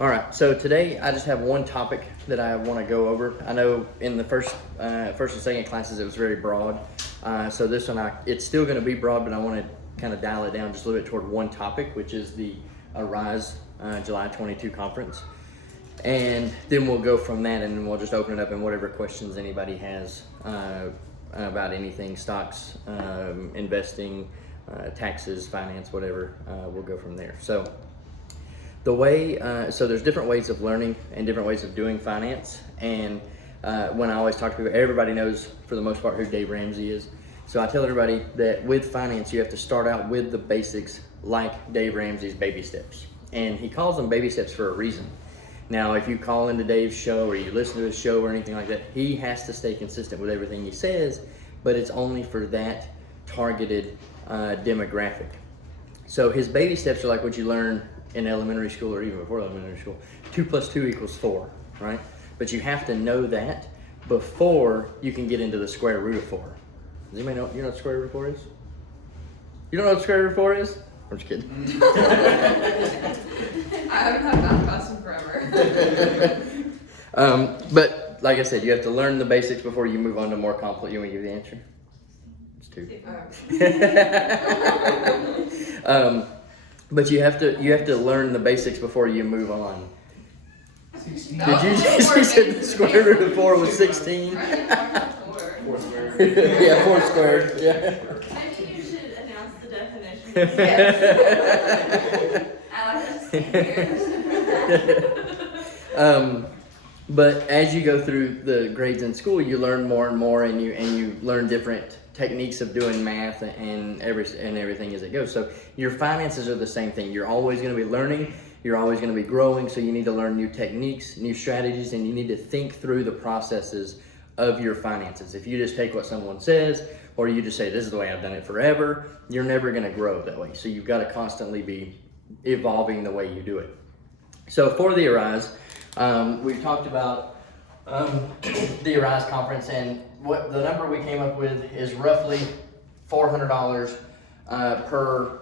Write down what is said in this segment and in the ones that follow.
All right, so today I just have one topic that I want to go over. I know in the first and second classes it was very broad, so this one it's still going to be broad, but I want to kind of dial it down just a little bit toward one topic, which is the Arise July 22 conference, and then we'll go from that, and we'll just open it up and whatever questions anybody has about anything, stocks, investing, taxes, finance, whatever, we'll go from there. So. The way, so there's different ways of learning and different ways of doing finance. And when I always talk to people, everybody knows for the most part who Dave Ramsey is. So I tell everybody that with finance, you have to start out with the basics like Dave Ramsey's baby steps. And he calls them baby steps for a reason. Now, if you call into Dave's show or you listen to his show or anything like that, he has to stay consistent with everything he says, but it's only for that targeted demographic. So his baby steps are like what you learn in elementary school or even before elementary school. 2 + 2 = 4, right? But you have to know that before you can get into the square root of 4. Does anybody know, you know what the square root of 4 is? You don't know what the square root of 4 is? I'm just kidding. I haven't had math class in forever. But like I said, you have to learn the basics before you move on to more complex. You want to give the answer? It's 2. But you have to learn the basics before you move on. 16. Did you just say the square root of 4 was 16? 4 squared. Yeah, 4 squared. Yeah. Maybe you should announce the definition. Yes. I like to But as you go through the grades in school, you learn more and more, and you learn different techniques of doing math and everything as it goes. So your finances are the same thing. You're always going to be learning. You're always going to be growing. So you need to learn new techniques, new strategies, and you need to think through the processes of your finances. If you just take what someone says, or you just say, this is the way I've done it forever, you're never going to grow that way. So you've got to constantly be evolving the way you do it. So for the Arise, we've talked about the Arise conference, and what the number we came up with is roughly $400 per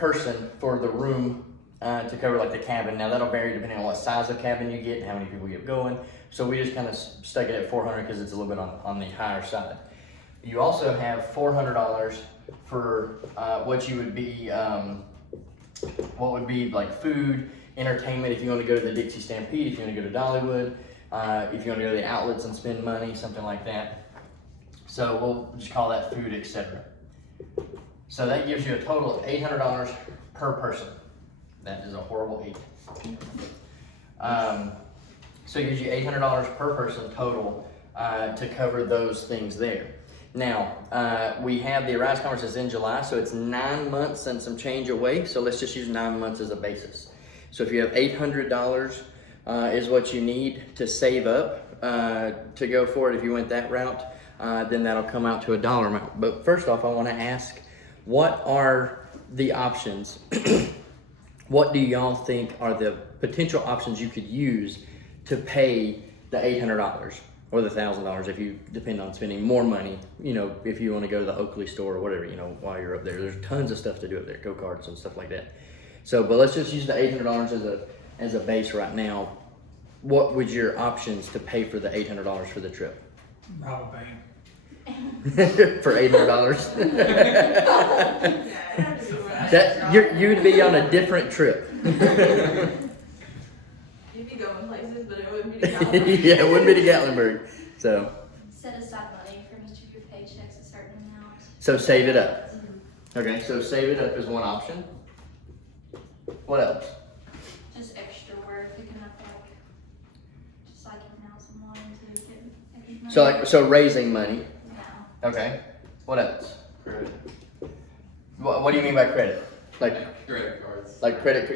person for the room to cover like the cabin. Now that'll vary depending on what size of cabin you get and how many people get going. So we just kind of stuck it at 400 because it's a little bit on the higher side. You also have $400 for what you would be, what would be like food, entertainment, if you want to go to the Dixie Stampede, if you want to go to Dollywood, if you want to go to the outlets and spend money, something like that. So we'll just call that food, etc. So that gives you a total of $800 per person. That is a horrible 8. So it gives you $800 per person total to cover those things there. Now, we have the Arise Conference is in July, so it's 9 months and some change away. So let's just use 9 months as a basis. So if you have $800 is what you need to save up to go for it. If you went that route, then that'll come out to a dollar amount. But first off, I want to ask, what are the options? What do y'all think are the potential options you could use to pay the $800 or the $1,000 if you depend on spending more money? You know, if you want to go to the Oakley store or whatever, you know, while you're up there, there's tons of stuff to do up there, go-karts and stuff like that. So, but let's just use the $800 as a base right now. What would your options to pay for the $800 for the trip? Rob a bank. For $800? That you'd be on a different trip. You'd be going places, but it wouldn't be to Gatlinburg. Yeah, it wouldn't be to Gatlinburg. So Set aside money from each of your paychecks, a certain amount. So save it up. Okay, so save it up is one option. What else? Just extra work, picking up just like now someone to get extra money. So raising money. Yeah. Okay. What else? Credit. What do you mean by credit? Like Credit cards.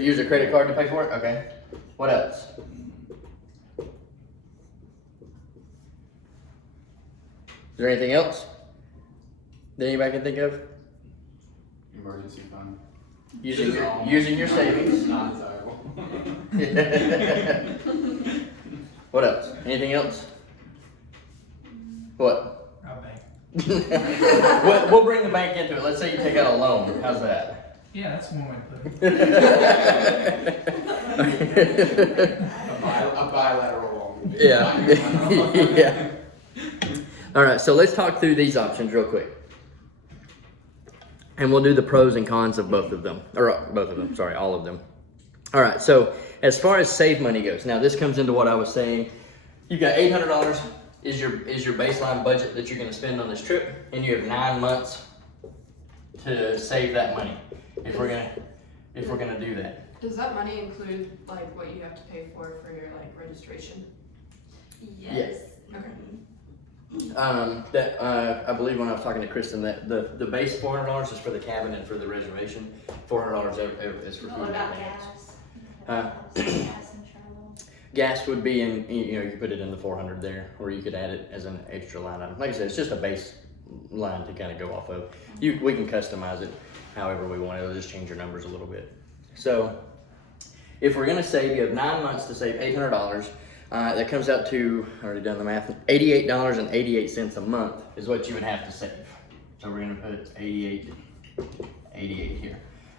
use a credit card to pay for it? Okay. What else? Is there anything else that anybody can think of? Emergency fund. Using your savings. Not desirable. What else? Anything else? What? Rob a bank. We'll bring the bank into it. Let's say you take out a loan. How's that? Yeah, that's one way to put it. A bilateral loan. Yeah. Yeah. All right, so let's talk through these options real quick. And we'll do the pros and cons of both of them. Sorry, all of them. All right, so as far as save money goes, now this comes into what I was saying. You've got $800 is your baseline budget that you're gonna spend on this trip, and you have 9 months to save that money if we're gonna do that. Does that money include like what you have to pay for your like registration? Yes. Okay. I believe when I was talking to Kristen that the base $400 is for the cabin and for the reservation. $400 is for food What and about advance. gas? Gas and travel. Gas would be in, you put it in the 400 there, or you could add it as an extra line item. Like I said, it's just a base line to kind of go off of. We can customize it however we want. It'll just change your numbers a little bit. So if we're gonna save, you have 9 months to save $800. That comes out to, I already done the math, $88.88 a month is what you would have to save. So we're gonna put 88 here.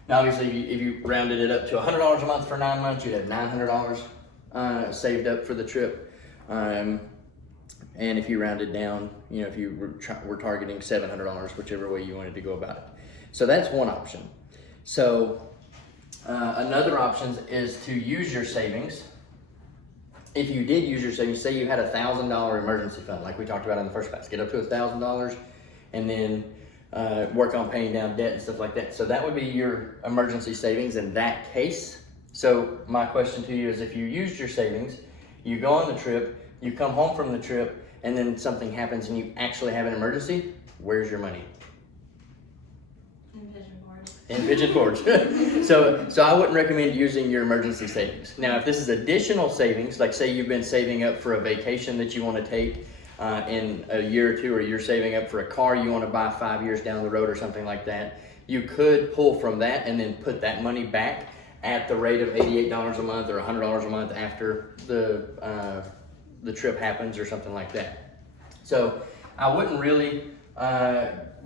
Now obviously if you rounded it up to $100 a month for 9 months, you'd have $900 saved up for the trip. And if you rounded down, if you were targeting $700, whichever way you wanted to go about it. So that's one option. So another option is to use your savings. If you did use your savings, say you had a $1,000 emergency fund, like we talked about in the first class, get up to $1,000 and then work on paying down debt and stuff like that. So that would be your emergency savings in that case. So my question to you is, if you used your savings, you go on the trip, you come home from the trip, and then something happens and you actually have an emergency, where's your money? In Pigeon Forge. So I wouldn't recommend using your emergency savings. Now, if this is additional savings, like say you've been saving up for a vacation that you want to take in a year or two, or you're saving up for a car you want to buy 5 years down the road or something like that, you could pull from that and then put that money back at the rate of $88 a month or $100 a month after the trip happens or something like that. So I wouldn't really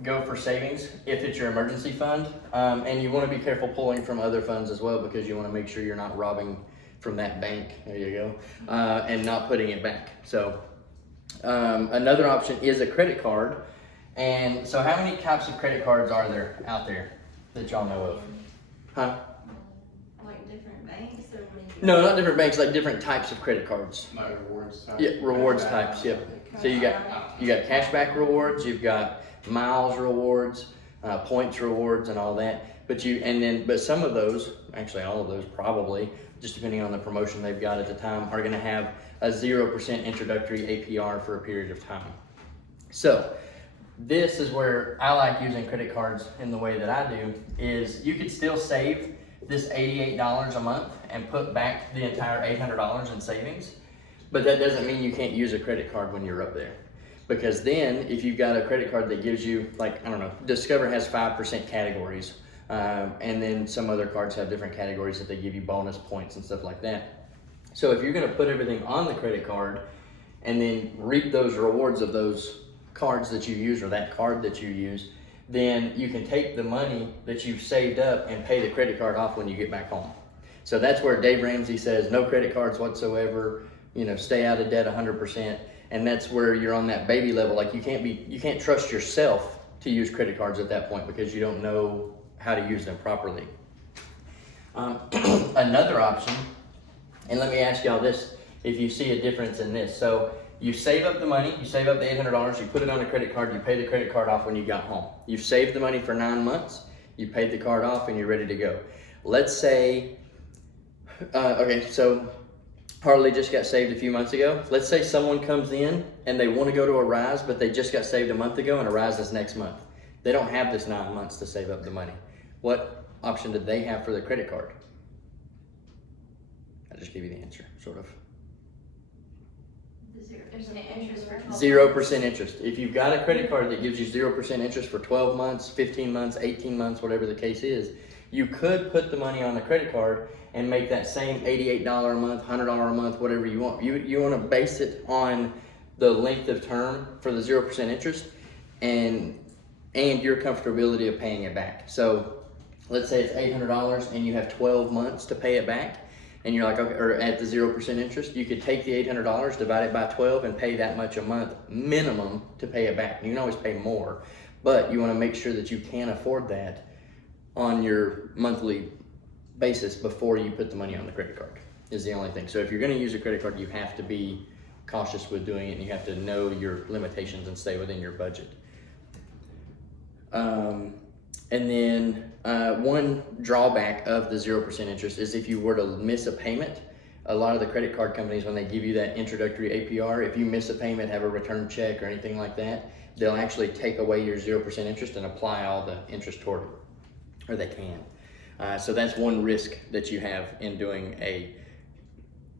go for savings if it's your emergency fund, and you want to be careful pulling from other funds as well, because you want to make sure you're not robbing from that bank, there you go, and not putting it back. So another option is a credit card. And so how many types of credit cards are there out there that y'all know of? Huh? Like different banks or what do you? No, not different banks, like different types of credit cards. My rewards. Yeah, rewards types, yep. So you got cashback rewards, you've got miles rewards, points rewards, and all that. But some of those, actually all of those probably, just depending on the promotion they've got at the time, are gonna have a 0% introductory APR for a period of time. So this is where I like using credit cards in the way that I do, is you could still save this $88 a month and put back the entire $800 in savings, but that doesn't mean you can't use a credit card when you're up there. Because then if you've got a credit card that gives you, like, I don't know, Discover has 5% categories, and then some other cards have different categories that they give you bonus points and stuff like that. So if you're gonna put everything on the credit card and then reap those rewards of those cards that you use, or that card that you use, then you can take the money that you've saved up and pay the credit card off when you get back home. So that's where Dave Ramsey says no credit cards whatsoever, stay out of debt 100%. And that's where you're on that baby level. Like you can't trust yourself to use credit cards at that point, because you don't know how to use them properly. Another option, and let me ask y'all this, if you see a difference in this. So you save up the money, you save up the $800, you put it on a credit card, you pay the credit card off when you got home. You've saved the money for 9 months, you paid the card off, and you're ready to go. Let's say, so Harley just got saved a few months ago. Let's say someone comes in and they want to go to a Rise, but they just got saved a month ago and a Rise is next month. They don't have this 9 months to save up the money. What option did they have for the credit card? I'll just give you the answer, sort of. 0% interest for 12 0% interest. If you've got a credit card that gives you 0% interest for 12 months, 15 months, 18 months, whatever the case is, you could put the money on the credit card and make that same $88 a month, $100 a month, whatever you want. You want to base it on the length of term for the 0% interest and your comfortability of paying it back. So let's say it's $800 and you have 12 months to pay it back. and you're like, okay, or at the 0% interest, you could take the $800, divide it by 12, and pay that much a month minimum to pay it back. You can always pay more, but you want to make sure that you can afford that on your monthly basis before you put the money on the credit card, is the only thing. So if you're going to use a credit card, you have to be cautious with doing it, and you have to know your limitations and stay within your budget. And then one drawback of the 0% interest is if you were to miss a payment. A lot of the credit card companies, when they give you that introductory APR, if you miss a payment, have a return check or anything like that, they'll actually take away your 0% interest and apply all the interest toward it, or they can. So that's one risk that you have in doing a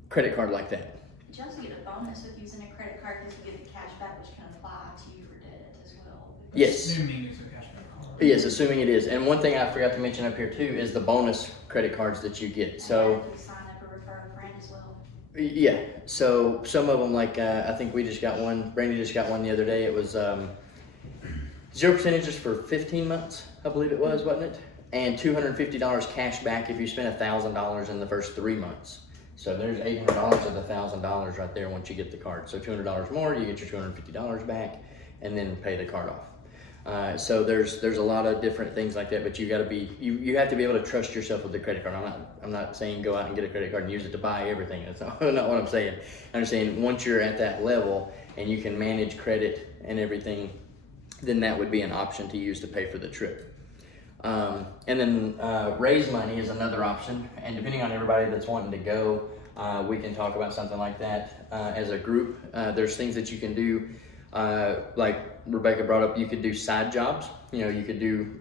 credit card like that. You also get a bonus with using a credit card because you get the cash back, which can apply to you for debt as well. Yes. Assuming it's a cashback card. Yes, assuming it is. And one thing I forgot to mention up here too is the bonus credit cards that you get. So And you sign up or refer a friend as well. yeah, so some of them, like I think we just got one, Brandy just got one the other day. It was 0% interest for 15 months, I believe it was, wasn't it? And $250 cash back if you spend $1,000 in the first 3 months. So there's $800 of the $1,000 right there once you get the card. So $200 more, you get your $250 back, and then pay the card off. So there's a lot of different things like that, but you got to be you have to be able to trust yourself with the credit card. I'm not saying go out and get a credit card and use it to buy everything. That's not what I'm saying. I'm saying once you're at that level and you can manage credit and everything, then that would be an option to use to pay for the trip. And then raise money is another option, and depending on everybody that's wanting to go, we can talk about something like that as a group. There's things that you can do, like Rebecca brought up. You could do side jobs. You could do,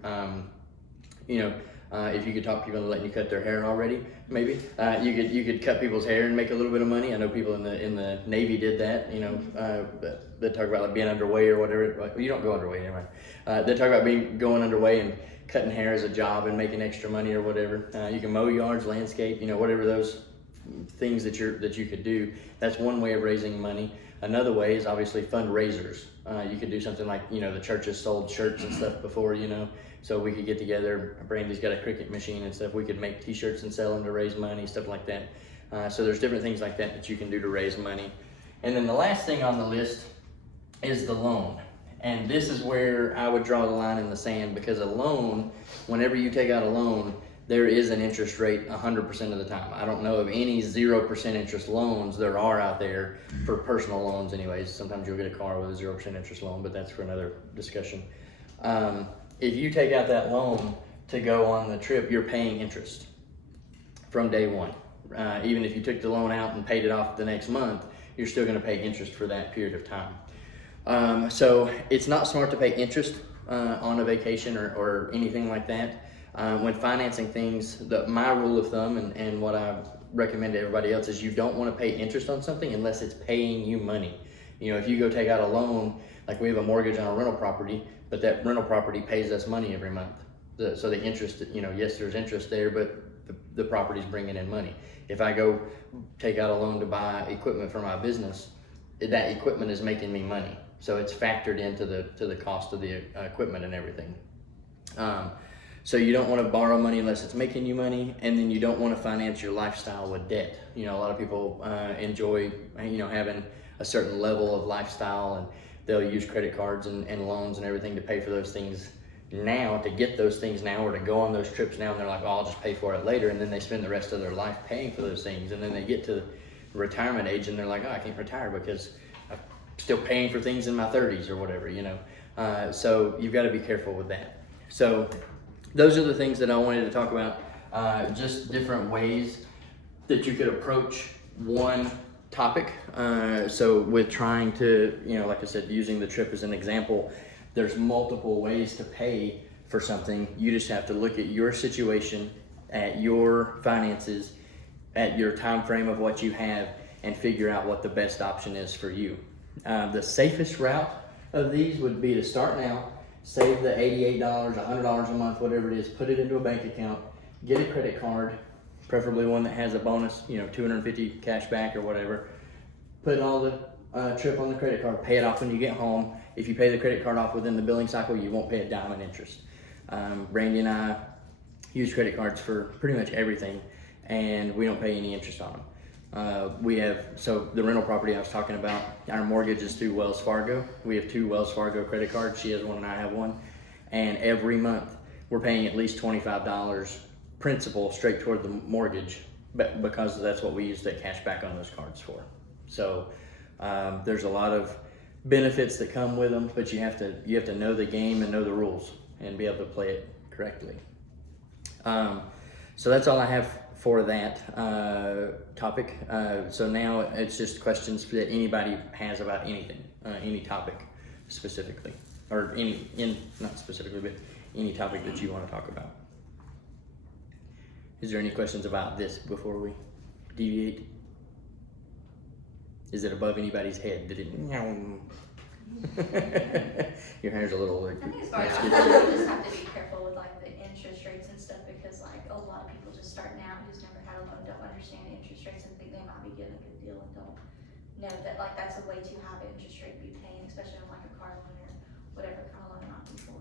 if you could talk people into letting you cut their hair already, maybe you could cut people's hair and make a little bit of money. I know people in the Navy did that. They talk about like being underway or whatever. Well, you don't go underway, never mind. They talk about going underway and cutting hair as a job and making extra money or whatever. You can mow yards, landscape, whatever those things that you could do. That's one way of raising money. Another way is obviously fundraisers. You could do something like, the churches sold shirts and stuff before, so we could get together. Brandy's got a Cricut machine and stuff. We could make t-shirts and sell them to raise money, stuff like that. So there's different things like that you can do to raise money. And then the last thing on the list is the loan. And this is where I would draw the line in the sand, because a loan, whenever you take out a loan, there is an interest rate 100% of the time. I don't know of any 0% interest loans there are out there for personal loans anyways. Sometimes you'll get a car with a 0% interest loan, but that's for another discussion. If you take out that loan to go on the trip, you're paying interest from day one. Even if you took the loan out and paid it off the next month, you're still gonna pay interest for that period of time. So it's not smart to pay interest on a vacation or anything like that. When financing things, my rule of thumb and what I recommend to everybody else is you don't want to pay interest on something unless it's paying you money. If you go take out a loan, like we have a mortgage on a rental property, but that rental property pays us money every month. So the interest, yes, there's interest there, but the property's bringing in money. If I go take out a loan to buy equipment for my business, that equipment is making me money. So it's factored into the cost of the equipment and everything. So you don't want to borrow money unless it's making you money, and then you don't want to finance your lifestyle with debt. A lot of people enjoy, having a certain level of lifestyle, and they'll use credit cards and loans and everything to pay for those things now, to get those things now, or to go on those trips now, and they're like, oh, I'll just pay for it later, and then they spend the rest of their life paying for those things, and then they get to retirement age, and they're like, oh, I can't retire because I'm still paying for things in my 30s or whatever, So you've got to be careful with that. So those are the things that I wanted to talk about, just different ways that you could approach one topic. So with trying to, like I said, using the trip as an example, there's multiple ways to pay for something. You just have to look at your situation, at your finances, at your time frame of what you have, and figure out what the best option is for you. The safest route of these would be to start now, save the $88, $100 a month, whatever it is, put it into a bank account, get a credit card, preferably one that has a bonus, $250 cash back or whatever. Put all the trip on the credit card, pay it off when you get home. If you pay the credit card off within the billing cycle, you won't pay a dime in interest. Brandy and I use credit cards for pretty much everything, and we don't pay any interest on them. So the rental property I was talking about, our mortgage is through Wells Fargo. We have 2 Wells Fargo credit cards. She has one and I have one. And every month we're paying at least $25 principal straight toward the mortgage, but because that's what we use that cash back on those cards for. So there's a lot of benefits that come with them, but you have to know the game and know the rules and be able to play it correctly. So that's all I have for that topic. So now it's just questions that anybody has about anything, any topic specifically, or not specifically, but any topic that you want to talk about. Is there any questions about this before we deviate? Is it above anybody's head? Did it? Your hair's a little like. I think as far as you just have to be careful with like the interest rates and stuff, because like a lot of people just starting out who's never had a loan don't understand the interest rates and think they might be getting a good deal and don't know that like that's a way too high of an interest rate to be paying, especially on like a car loan or whatever kind of loan it might be for.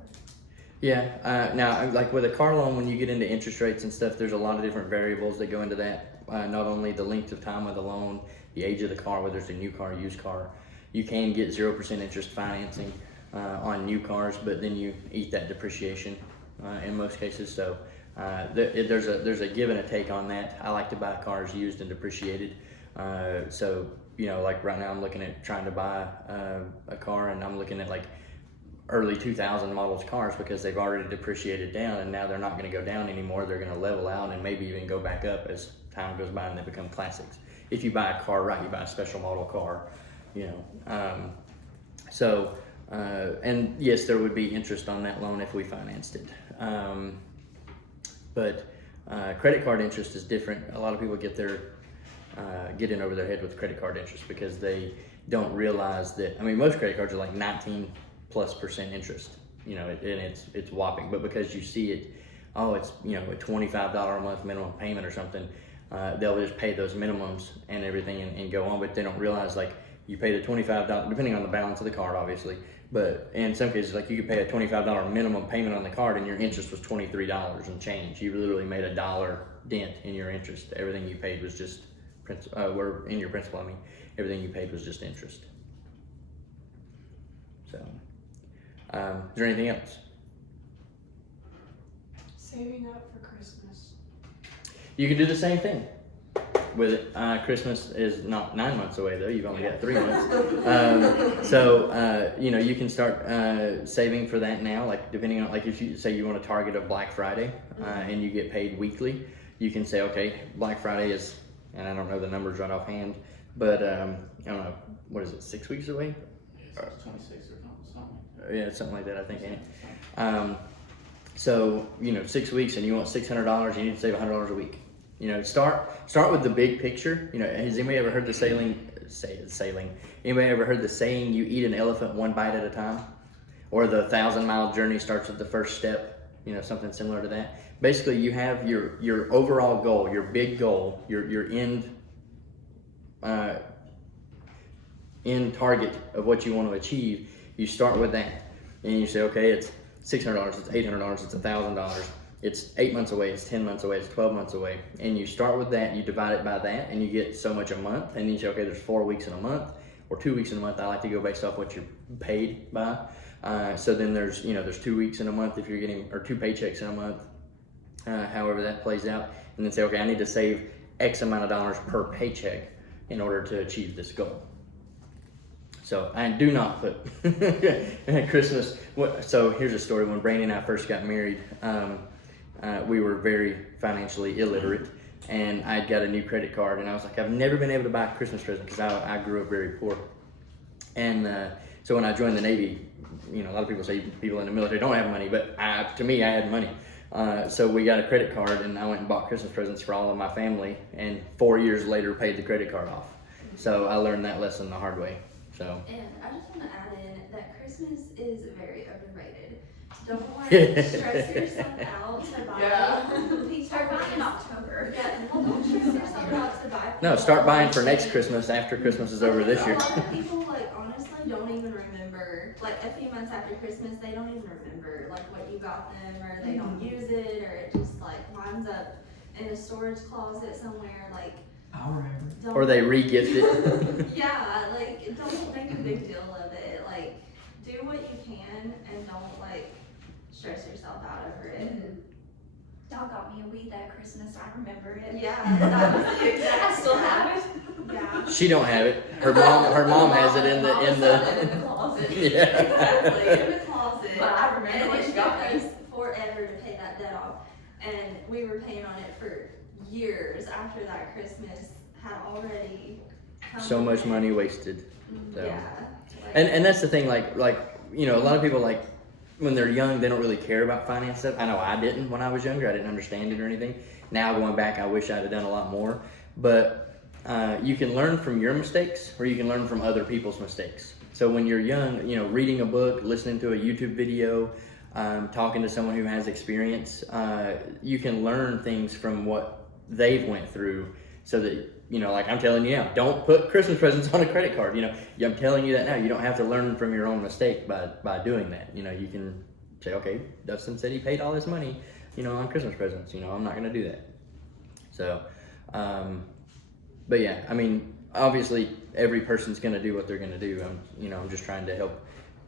Yeah. Now, like with a car loan, when you get into interest rates and stuff, there's a lot of different variables that go into that. Not only the length of time of the loan, the age of the car, whether it's a new car, used car. You can get 0% interest financing on new cars, but then you eat that depreciation in most cases. So there's a give and a take on that. I like to buy cars used and depreciated. So like right now I'm looking at trying to buy a car, and I'm looking at like early 2000 models cars because they've already depreciated down, and now they're not going to go down anymore. They're going to level out and maybe even go back up as time goes by and they become classics. If you buy a car right, you buy a special model car, and yes, there would be interest on that loan if we financed it. But credit card interest is different. A lot of people get in over their head with credit card interest because they don't realize that. I mean, most credit cards are like 19+% interest, and it's whopping. But because you see it, it's a $25 a month minimum payment or something, they'll just pay those minimums and everything and go on. But they don't realize like you pay the $25 depending on the balance of the card, obviously. But in some cases, like you could pay a $25 minimum payment on the card and your interest was $23 and change. You literally made a $1 dent in your interest. Everything you paid was just in your principal. I mean, everything you paid was just interest. So, is there anything else? Saving up for Christmas. You can do the same thing with it. Christmas is not 9 months away though. You've only got 3 months. You can start saving for that now. Like depending on, like if you say you want to target a Black Friday and you get paid weekly, you can say, okay, Black Friday is, and I don't know the numbers right offhand, but I don't know, what is it, 6 weeks away? It's 26 or something. Yeah, something like that, I think, ain't it? So 6 weeks and you want $600, you need to save $100 a week. Start with the big picture. Has anybody ever heard the sailing? Anybody ever heard the saying, you eat an elephant one bite at a time? Or the 1,000-mile journey starts with the first step, something similar to that. Basically, you have your overall goal, your big goal, your end target of what you want to achieve. You start with that. And you say, okay, it's $600, it's $800, it's $1,000. It's 8 months away, it's 10 months away, it's 12 months away. And you start with that, you divide it by that, and you get so much a month. And you say, okay, there's 4 weeks in a month, or 2 weeks in a month. I like to go based off what you're paid by. So then there's 2 weeks in a month if you're getting, or 2 paychecks in a month, however that plays out. And then say, okay, I need to save X amount of dollars per paycheck in order to achieve this goal. So I do not put Christmas. So here's a story. When Brandy and I first got married, we were very financially illiterate, and I got a new credit card, and I was like, I've never been able to buy a Christmas present because I grew up very poor. And so when I joined the Navy, a lot of people say people in the military don't have money, but to me, I had money. So we got a credit card, and I went and bought Christmas presents for all of my family, and 4 years later paid the credit card off. So I learned that lesson the hard way. So. And I just want to add in that Christmas is very overrated. Don't stress yourself out to buy. Yeah. Start buying in October. Yeah, well, don't stress yourself out to buy. No, start buying for next Christmas after Christmas is over this year. A lot of people, honestly don't even remember, a few months after Christmas, they don't even remember, what you got them, or they don't use it, or it just, lines up in a storage closet somewhere, like, I'll remember. don't. Or they re-gift it. Yeah, like, don't make a big deal of it, like, do what you can and don't, like, stress yourself out over it. Y'all got me a weed that Christmas, I remember it. Yeah, that was the exact. I still have it. Yeah. She don't have it. Her mom has it in the In the closet. Yeah. Exactly, in the closet. But I remember And when it she got took me. us forever to pay that debt off. And we were paying on it for years after that Christmas had already come. So much and- money wasted. So. Yeah. like- And that's the thing, like you know, a lot of people like when they're young, they don't really care about finance stuff. I know I didn't when I was younger. I didn't understand it or anything. Now going back, I wish I'd have done a lot more. But you can learn from your mistakes, or you can learn from other people's mistakes. So when you're young, you know, reading a book, listening to a YouTube video, talking to someone who has experience, you can learn things from what they've went through, so that, you know, like I'm telling you now, don't put Christmas presents on a credit card. You know, I'm telling you that now. You don't have to learn from your own mistake by doing that. You know, you can say, okay, Dustin said he paid all this money, you know, on Christmas presents. You know, I'm not going to do that. So, but yeah, I mean, obviously every person's going to do what they're going to do. I'm just trying to help,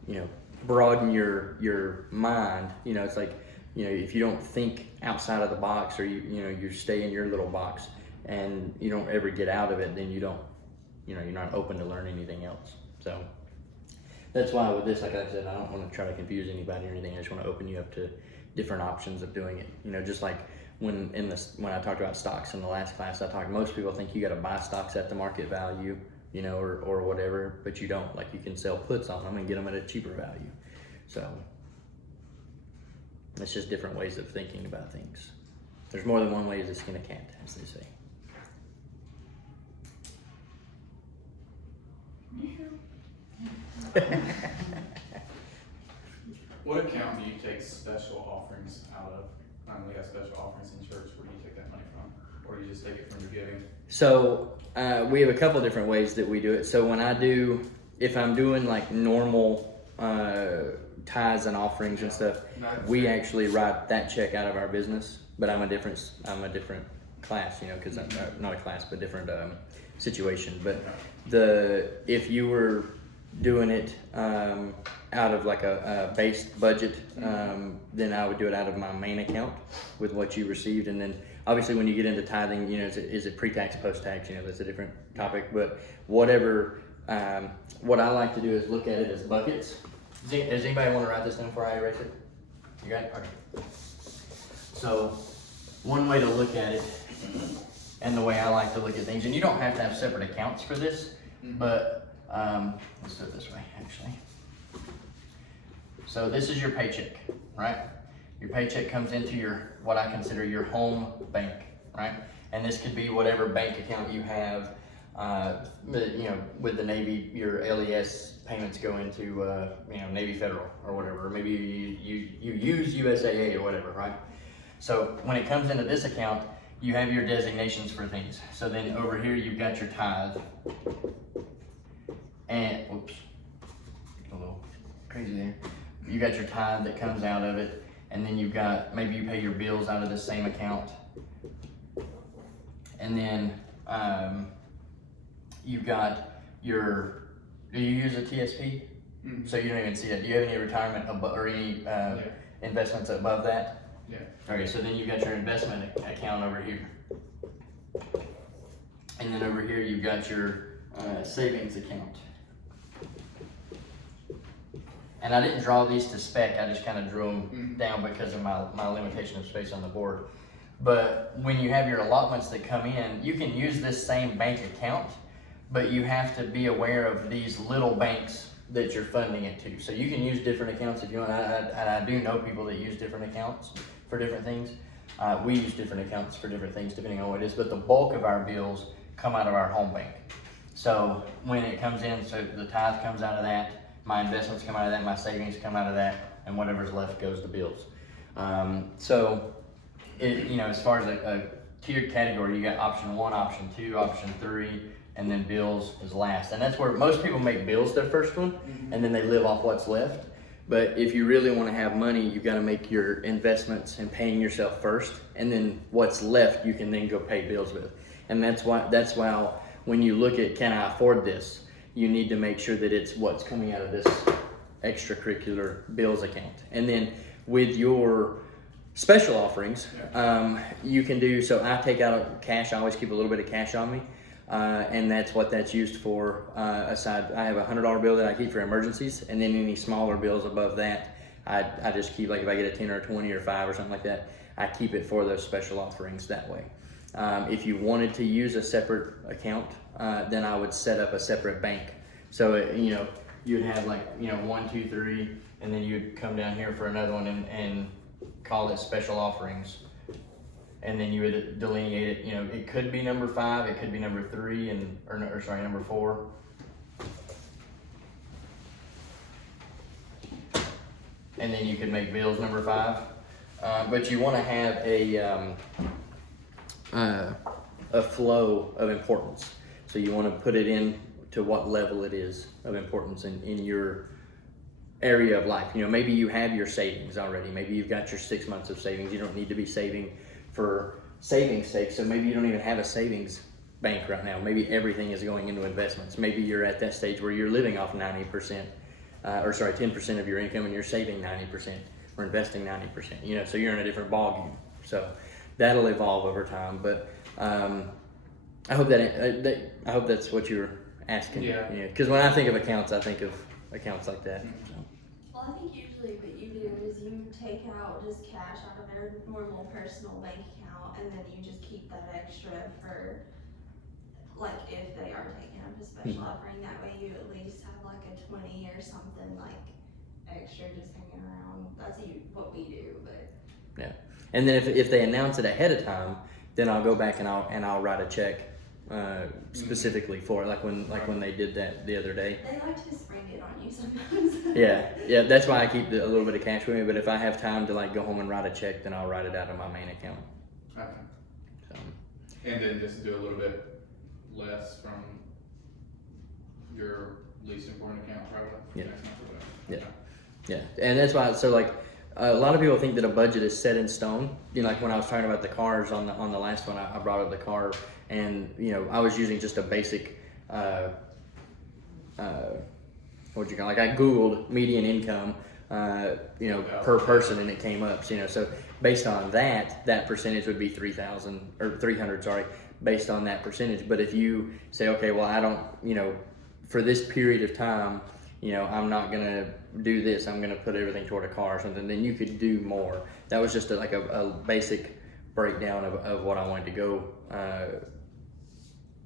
you know, broaden your mind. You know, it's like, you know, if you don't think outside of the box, or you stay in your little box, and you don't ever get out of it, then you're not open to learn anything else. So that's why with this, like I said, I don't want to try to confuse anybody or anything. I just want to open you up to different options of doing it. You know, just like when I talked about stocks in the last class, most people think you got to buy stocks at the market value, you know, or whatever, but you don't. Like, you can sell puts on them and get them at a cheaper value. So it's just different ways of thinking about things. There's more than one way to skin a cat, as they say. What account do you take special offerings out of? We have special offerings in church. Where do you take that money from? Or do you just take it from your giving? So we have a couple different ways that we do it. So if I'm doing like normal tithes and offerings and stuff, we actually write that check out of our business. But I'm a different class, you know, because I'm not a class, but different situation. But if you were doing it out of like a base budget, then I would do it out of my main account with what you received. And then obviously when you get into tithing, you know, is it pre-tax, post-tax, you know, that's a different topic. But whatever, what I like to do is look at it as buckets. Does anybody want to write this down before I erase it? You got it? Okay. So one way to look at it, and the way I like to look at things, and you don't have to have separate accounts for this, but let's do it this way, actually. So this is your paycheck, right? Your paycheck comes into what I consider your home bank, right? And this could be whatever bank account you have. You know, with the Navy, your LES payments go into, you know, Navy Federal or whatever. Or maybe you use USAA or whatever, right? So when it comes into this account, you have your designations for things. So then over here, you've got your tithe. And, whoops, a little crazy there. You got your tithe that comes out of it. And then you've got, maybe you pay your bills out of the same account. And then you've got do you use a TSP? Mm-hmm. So you don't even see that. Do you have any retirement or any investments above that? Yeah. Okay, so then you've got your investment account over here. And then over here you've got your savings account. And I didn't draw these to spec, I just kind of drew them down because of my limitation of space on the board. But when you have your allotments that come in, you can use this same bank account, but you have to be aware of these little banks that you're funding it to. So you can use different accounts if you want. I do know people that use different accounts for different things. We use different accounts for different things depending on what it is, but the bulk of our bills come out of our home bank. So when it comes in, so the tithe comes out of that, my investments come out of that, my savings come out of that, and whatever's left goes to bills. So you know, as far as a tiered category, you got option 1, option 2, option 3, and then bills is last. And that's where most people make bills their first one, and then they live off what's left. But if you really want to have money, you've got to make your investments and paying yourself first, and then what's left you can then go pay bills with. And that's why when you look at, can I afford this, you need to make sure that it's what's coming out of this extracurricular bills account. And then with your special offerings, you can do, so I take out cash. I always keep a little bit of cash on me. And that's what that's used for. Aside, I have a $100 bill that I keep for emergencies, and then any smaller bills above that, I just keep, like if I get a 10 or a 20 or 5 or something like that, I keep it for those special offerings that way. If you wanted to use a separate account, then I would set up a separate bank. So you'd have 1, 2, 3, and then you'd come down here for another one and call it special offerings. And then you would delineate it, it could be number 5, it could be number 3, number 4. And then you could make bills number 5. But you want to have a flow of importance. So you want to put it in to what level it is of importance in your area of life. Maybe you have your savings already. Maybe you've got your 6 months of savings. You don't need to be saving for savings sake, so maybe you don't even have a savings bank right now. Maybe everything is going into investments. Maybe you're at that stage where you're living off 10% of your income, and you're saving 90% or investing 90%. So you're in a different ballgame. So that'll evolve over time. But I hope that's what you're asking. Yeah. Because when I think of accounts, I think of accounts like that. So. Well, I think usually what you do is you take out just cash out of their normal personal bank account, and then you just keep that extra for, like, if they are taking up a special offering. That way you at least have like a 20 or something like extra just hanging around. That's what we do, but. Yeah, and then if they announce it ahead of time, then I'll go back and I'll write a check specifically for it, like when they did that the other day. They like to spring it on you sometimes. Yeah, that's why I keep a little bit of cash with me. But if I have time to go home and write a check, then I'll write it out of my main account. Okay. So. And then just do a little bit less from your least important account, probably. Yeah. Next month or whatever. Yeah. Yeah, and that's why. So a lot of people think that a budget is set in stone. Like when I was talking about the cars on the last one, I brought up the car, and I was using just a basic. What'd you call? I Googled median income, per person, and it came up. So based on that percentage would be 3,000 or 300. Sorry, based on that percentage. But if you say, okay, well, I don't, for this period of time, I'm not gonna do this. I'm gonna put everything toward a car or something. Then you could do more. That was just a basic breakdown of what I wanted to go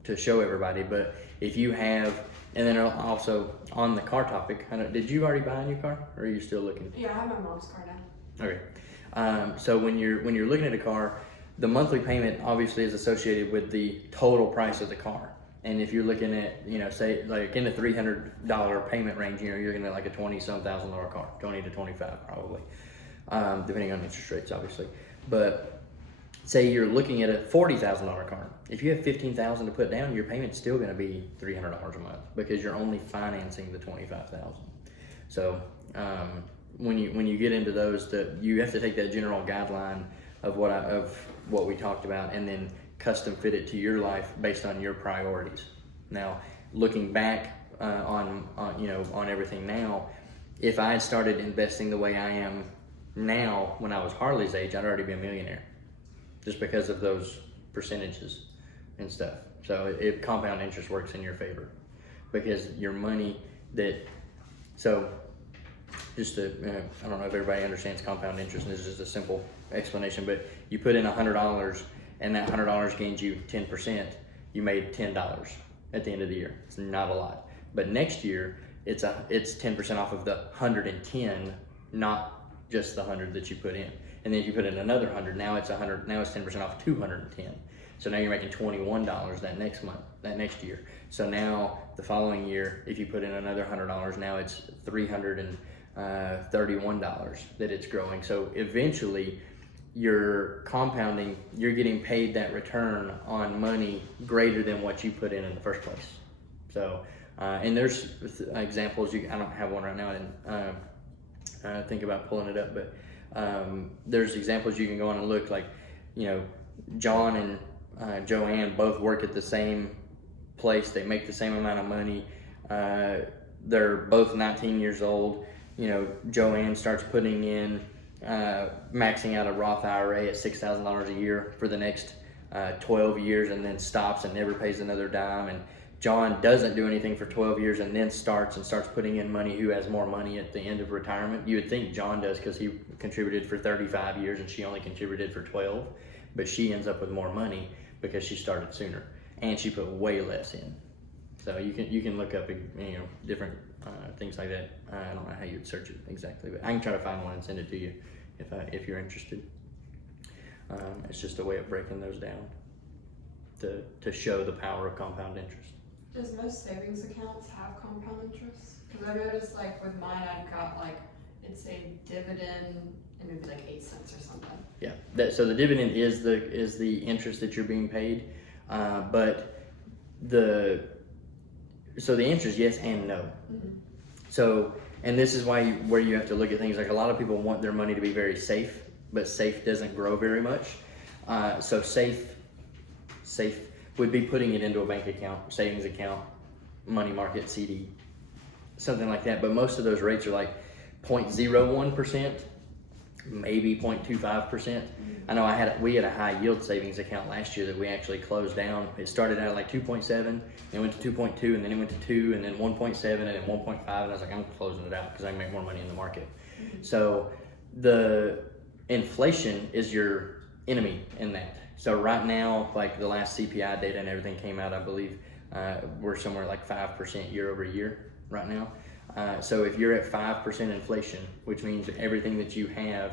to show everybody. But if you have, and then also on the car topic, did you already buy a new car, or are you still looking? Yeah, I have my mom's car now. Okay. So when you're looking at a car, the monthly payment obviously is associated with the total price of the car. And if you're looking at, say like in the $300 payment range, you're looking at like a $20,000 car, 20 to 25 probably, depending on interest rates, obviously. But say you're looking at a $40,000 car. If you have $15,000 to put down, your payment's still going to be $300 a month because you're only financing the $25,000. So when you get into those, you have to take that general guideline of what we talked about, and then custom fit it to your life based on your priorities. Now, looking back on everything now, if I had started investing the way I am now when I was Harley's age, I'd already be a millionaire, just because of those percentages and stuff. So if compound interest works in your favor, because your money just to, I don't know if everybody understands compound interest, and this is just a simple explanation, but you put in $100 and that $100 gains you 10%, you made $10 at the end of the year. It's not a lot. But next year, it's 10% off of the 110, not just the 100 that you put in. And then if you put in another 100, now it's 100. Now it's 10% off 210. So now you're making $21 that next year. So now the following year, if you put in another $100, now it's $331 that it's growing. So eventually, you're compounding. You're getting paid that return on money greater than what you put in the first place. So, and there's examples. I don't have one right now. think about pulling it up, but there's examples you can go on and look, like, you know, John and Joanne both work at the same place. They make the same amount of money. They're both 19 years old. You know, Joanne starts putting in, maxing out a Roth IRA at $6,000 a year for the next 12 years, and then stops and never pays another dime. And John doesn't do anything for 12 years and then starts putting in money. Who has more money at the end of retirement? You would think John does, because he contributed for 35 years and she only contributed for 12, but she ends up with more money because she started sooner and she put way less in. So you can look up, you know, different things like that. I don't know how you'd search it exactly, but I can try to find one and send it to you if you're interested. It's just a way of breaking those down to show the power of compound interest. Does most savings accounts have compound interest? Because I noticed, like, with mine, I've got, like, it's a dividend and maybe like 8 cents or something. Yeah, so the dividend is the interest that you're being paid, but the interest, yes and no. Mm-hmm. So, and this is where you have to look at things like, a lot of people want their money to be very safe, but safe doesn't grow very much. So safe would be putting it into a bank account, savings account, money market, CD, something like that. But most of those rates are like 0.01%, maybe 0.25%. I know we had a high yield savings account last year that we actually closed down. It started out at like 2.7, then it went to 2.2, and then it went to 2, and then 1.7, and then 1.5, and I was like, I'm closing it out because I can make more money in the market. So the inflation is your enemy in that. So right now, like the last CPI data and everything came out, I believe we're somewhere like 5% year over year right now. So if you're at 5% inflation, which means everything that you have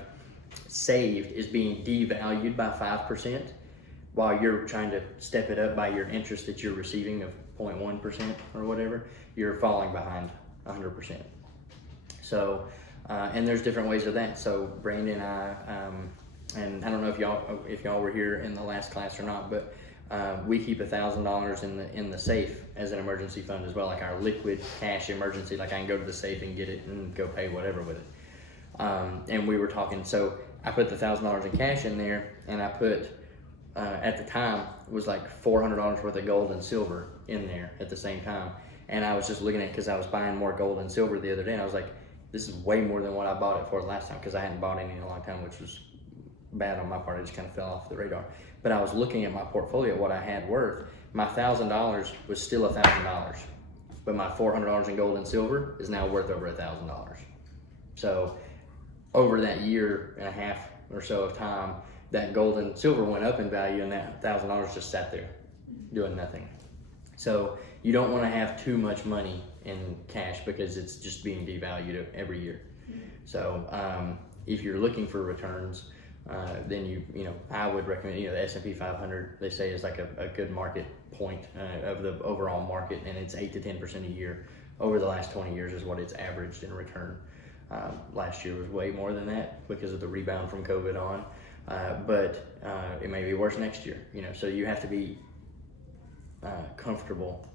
saved is being devalued by 5%, while you're trying to step it up by your interest that you're receiving of 0.1% or whatever, you're falling behind 100%. So, and there's different ways of that. So Brandon and I, and I don't know if y'all were here in the last class or not, but we keep $1,000 in the safe as an emergency fund as well, like our liquid cash emergency. Like I can go to the safe and get it and go pay whatever with it. And we were talking, so I put the $1,000 in cash in there, and I put at the time it was like $400 worth of gold and silver in there at the same time. And I was just looking at it because I was buying more gold and silver the other day, and I was like, this is way more than what I bought it for last time, because I hadn't bought any in a long time, which was bad on my part. It just kind of fell off the radar. But I was looking at my portfolio, what I had worth. My $1,000 was still $1,000, but my $400 in gold and silver is now worth over $1,000. So over that year and a half or so of time, that gold and silver went up in value, and that $1,000 just sat there doing nothing. So you don't want to have too much money in cash because it's just being devalued every year. So if you're looking for returns, then you know I would recommend, you know, the S&P 500, they say is like a good market point of the overall market, and it's 8 to 10% a year over the last 20 years is what it's averaged in return. Last year was way more than that because of the rebound from COVID on, but it may be worse next year, you know, so you have to be comfortable.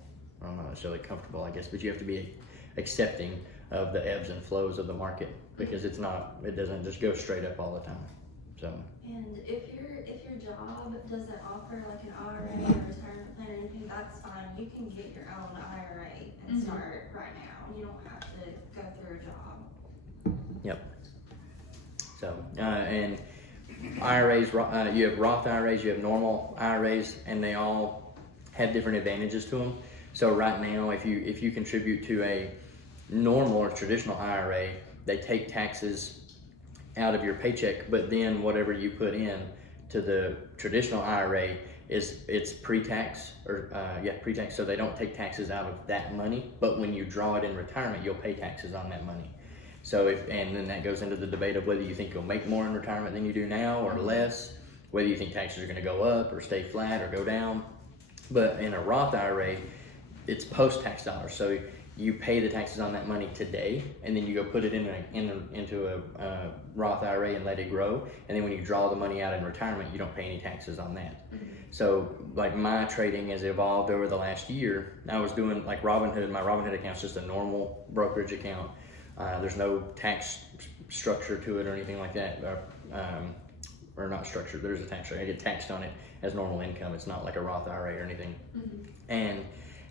I don't know necessarily comfortable, I guess, but you have to be accepting of the ebbs and flows of the market, because it doesn't just go straight up all the time. So. And if your job doesn't offer like an IRA or retirement plan or anything, that's fine. You can get your own IRA and start right now. You don't have to go through a job. Yep. So, and IRAs, you have Roth IRAs, you have normal IRAs, and they all have different advantages to them. So right now, if you contribute to a normal or traditional IRA, they take taxes out of your paycheck, but then whatever you put in to the traditional IRA it's pre-tax, or pre-tax, so they don't take taxes out of that money, but when you draw it in retirement, you'll pay taxes on that money. So and then that goes into the debate of whether you think you'll make more in retirement than you do now or less, whether you think taxes are going to go up or stay flat or go down. But in a Roth IRA, it's post-tax dollars, so you pay the taxes on that money today, and then you go put it into a Roth IRA and let it grow, and then when you draw the money out in retirement, you don't pay any taxes on that. So like my trading has evolved over the last year. I was doing like Robinhood. My Robinhood account's just a normal brokerage account. There's no tax structure to it or anything like that, or not structure. There's a tax structure. I get taxed on it as normal income. It's not like a Roth IRA or anything. And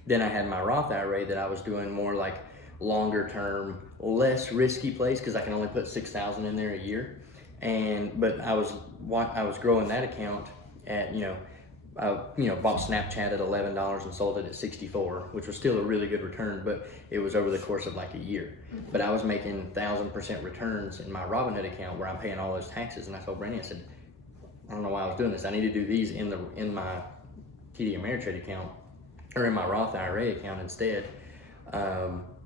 then I had my Roth IRA that I was doing more like longer term, less risky place because I can only put $6,000 in there a year. But I was growing that account at bought Snapchat at $11 and sold it at $64, which was still a really good return, but it was over the course of like a year. But I was making 1,000% returns in my Robinhood account where I'm paying all those taxes. And I told Brandy, I said, I don't know why I was doing this. I need to do these in my TD Ameritrade account or in my Roth IRA account instead,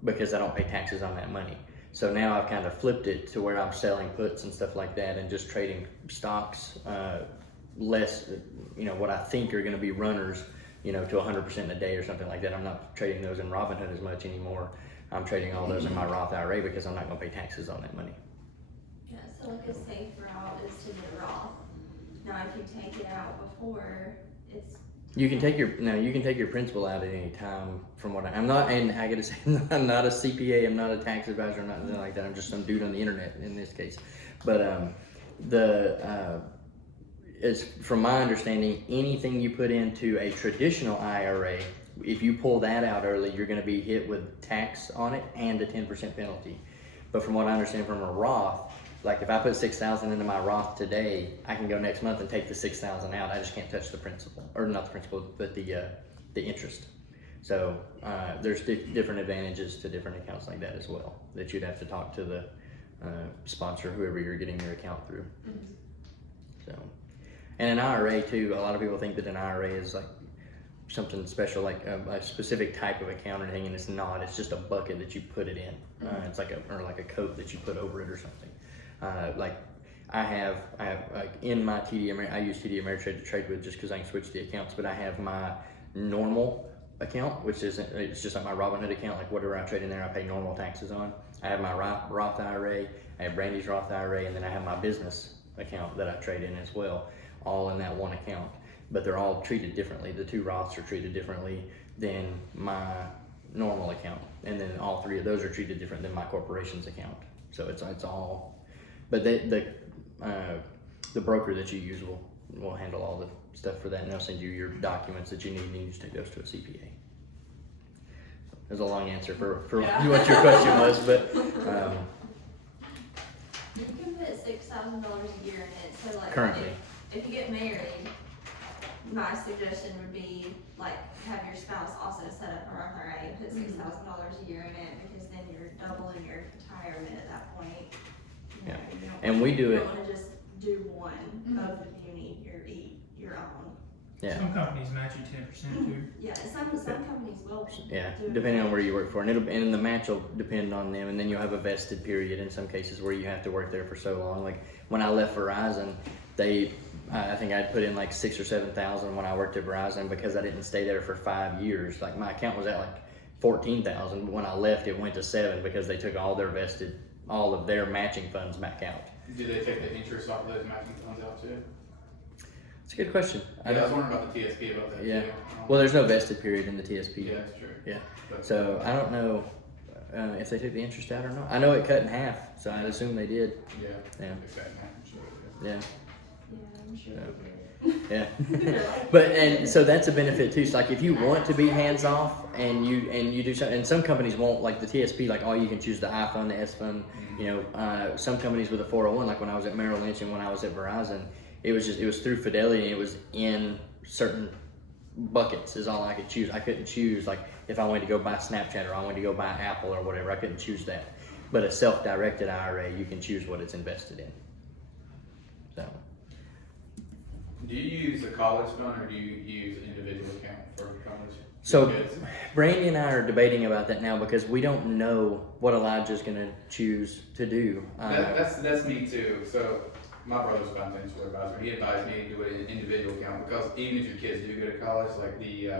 because I don't pay taxes on that money. So now I've kind of flipped it to where I'm selling puts and stuff like that and just trading stocks, less, what I think are going to be runners, to 100% in a day or something like that. I'm not trading those in Robinhood as much anymore. I'm trading all those in my Roth IRA because I'm not going to pay taxes on that money. Yeah, so like a safe route is to get Roth. Now, if you take it out before, it's You can take your principal out at any time. From what I'm not, and I gotta say, I'm not a CPA, I'm not a tax advisor, I'm not nothing like that. I'm just some dude on the internet in this case. But it's from my understanding, anything you put into a traditional IRA, if you pull that out early, you're going to be hit with tax on it and a 10% penalty. But from what I understand from a Roth, like if I put $6,000 into my Roth today, I can go next month and take the $6,000 out. I just can't touch the principal, or not the principal, but the interest. So there's different advantages to different accounts like that as well, that you'd have to talk to the sponsor, whoever you're getting your account through. So, and an IRA too, a lot of people think that an IRA is like something special, like a specific type of account or anything, and it's not. It's just a bucket that you put it in. It's like a coat that you put over it or something. Like I have like in my I use TD Ameritrade to trade with just because I can switch the accounts, but I have my normal account, which it's just like my Robinhood account, like whatever I trade in there, I pay normal taxes on. I have my Roth IRA, I have Brandy's Roth IRA, and then I have my business account that I trade in as well, all in that one account. But they're all treated differently. The two Roths are treated differently than my normal account, and then all three of those are treated different than my corporation's account. So it's all, but the broker that you use will handle all the stuff for that, and they'll send you your documents that you need, and you just take those to a CPA. There's a long answer for what your question was, but you can put $6,000 a year in it. So like currently. If you get married, my suggestion would be like have your spouse also set up a Roth IRA, put $6,000 a year in it, because then you're doubling your retirement at that point. You know, Yeah. you don't And we do you it. don't want to just do one. Both of you need your own. Yeah. Some companies match you 10% too. Yeah, some companies will. Yeah, do it. depending on where you work for, and the match will depend on them, and then you'll have a vested period in some cases where you have to work there for so long. Like when I left Verizon, I think I'd put in like 6,000 or 7,000 when I worked at Verizon because I didn't stay there for 5 years. Like my account was at like 14,000, but when I left, it went to 7 because they took all of their matching funds back out. Do they take the interest off of those matching funds out too? It's a good question. I was wondering about the TSP about that Yeah. too. Well, there's no vested period in the TSP. Yeah, that's true. Yeah. But, So I don't know if they took the interest out or not. I know it cut in half, so I assume they did. yeah. Yeah. Exactly. I'm sure it is. Yeah. Yeah, I'm sure Yeah. they did. Yeah. But and so that's a benefit too. So like if you want to be hands off and you do something, and some companies won't, like the TSP, like all you can choose the I fund, the S fund. Some companies with a 401, like when I was at Merrill Lynch and when I was at Verizon, it was through Fidelity and it was in certain buckets is all I could choose. I couldn't choose like if I wanted to go buy Snapchat or I wanted to go buy Apple or whatever. I couldn't choose that. But a self-directed IRA, you can choose what it's invested in. So. Do you use a college fund or do you use an individual account for college? So Kids? Brandy and I are debating about that now because we don't know what Elijah's going to choose to do. That's me too. So my brother's a financial advisor. He advised me to do it in an individual account because even if your kids do go to college, like the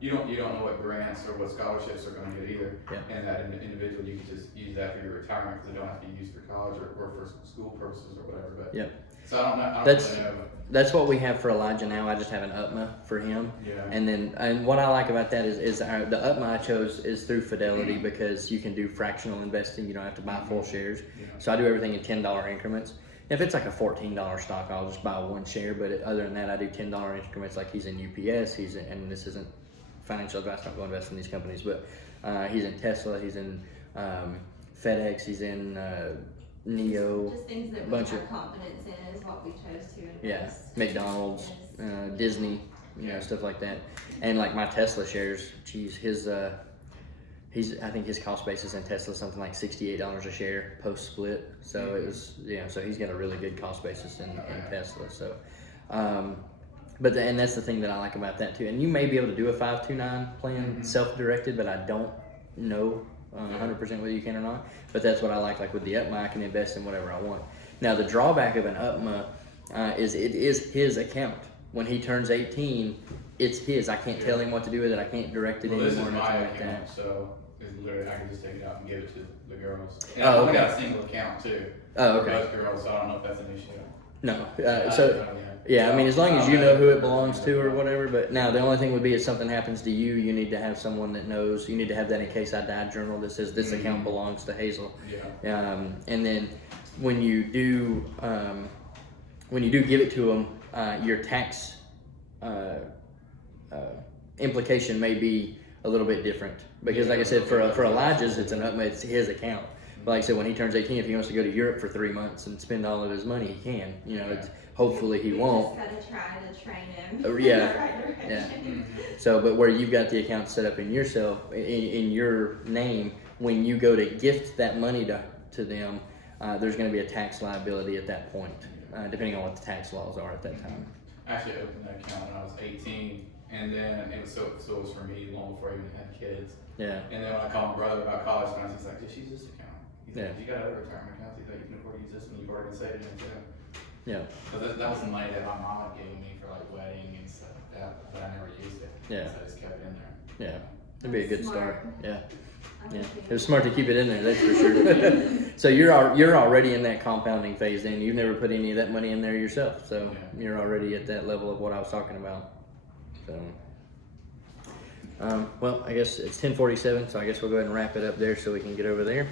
you don't know what grants or what scholarships are gonna get either. Yeah. And that individual, you can just use that for your retirement, cause it don't have to be used for college or for school purposes or whatever, but. Yep. So I don't know, That's- really know, but, That's what we have for Elijah now. I just have an UPMA for him. yeah. And what I like about that is the UPMA I chose is through Fidelity because you can do fractional investing. You don't have to buy full shares. Yeah. So I do everything in $10 increments. If it's like a $14 stock, I'll just buy one share. But other than that, I do $10 increments. Like he's in UPS. And this isn't financial advice. Don't go invest in these companies. But he's in Tesla. He's in FedEx. He's in Neo. Just things that we bunch have of- confidence in is what we chose to invest. Yeah, McDonald's, Yes. Disney, stuff like that. And like my Tesla shares, geez, I think his cost basis in Tesla is something like $68 a share post split. So it was, so he's got a really good cost basis in Tesla. So, and that's the thing that I like about that too. And you may be able to do a 529 plan self-directed, but I don't know 100% whether you can or not. But that's what I like with the UPMA, I can invest in whatever I want. Now the drawback of an UPMA is it is his account. When he turns 18, it's his. I can't tell him what to do with it. I can't direct it Well, this is anymore. my Nothing like account, that. so it's literally, I can just take it out and give it to the girls. And Oh, I've only okay. got a single account too. Oh, For okay. both girls, so I don't know if that's an issue. No. I So don't know. yeah, I mean, as long as you know who it belongs to or whatever. But now the only thing would be if something happens to you, you need to have someone that knows. You need to have that in case I die journal that says this account belongs to Hazel. Yeah. And then when you do give it to them, your tax implication may be a little bit different because, like I said, for Elijah's, it's it's his account. But like I said, when he turns 18, if he wants to go to Europe for 3 months and spend all of his money, he can. It's, hopefully he We won't. just gotta try to train him. Oh, yeah. in the right direction. So, but where you've got the account set up in yourself, in your name, when you go to gift that money to them, there's going to be a tax liability at that point, depending on what the tax laws are at that time. I actually opened that account when I was 18, and then it was so it was for me long before I even had kids. Yeah. And then when I called my brother about college funds, he's like, just use this account. He's Yeah. like, you got other retirement accounts, he's like, you can afford to use this one, you've already saved it into it. Yeah. So that was the money that my mom had given me for like wedding and stuff like that, but I never used it. Yeah. So I just kept it in there. Yeah. It'd be a good Smart. start. Yeah. I Yeah, think it was smart to keep it in there. That's for sure. So you're already in that compounding phase. Then you've never put any of that money in there yourself, so Yeah. you're already at that level of what I was talking about. So, well, I guess it's 10:47, so I guess we'll go ahead and wrap it up there so we can get over there.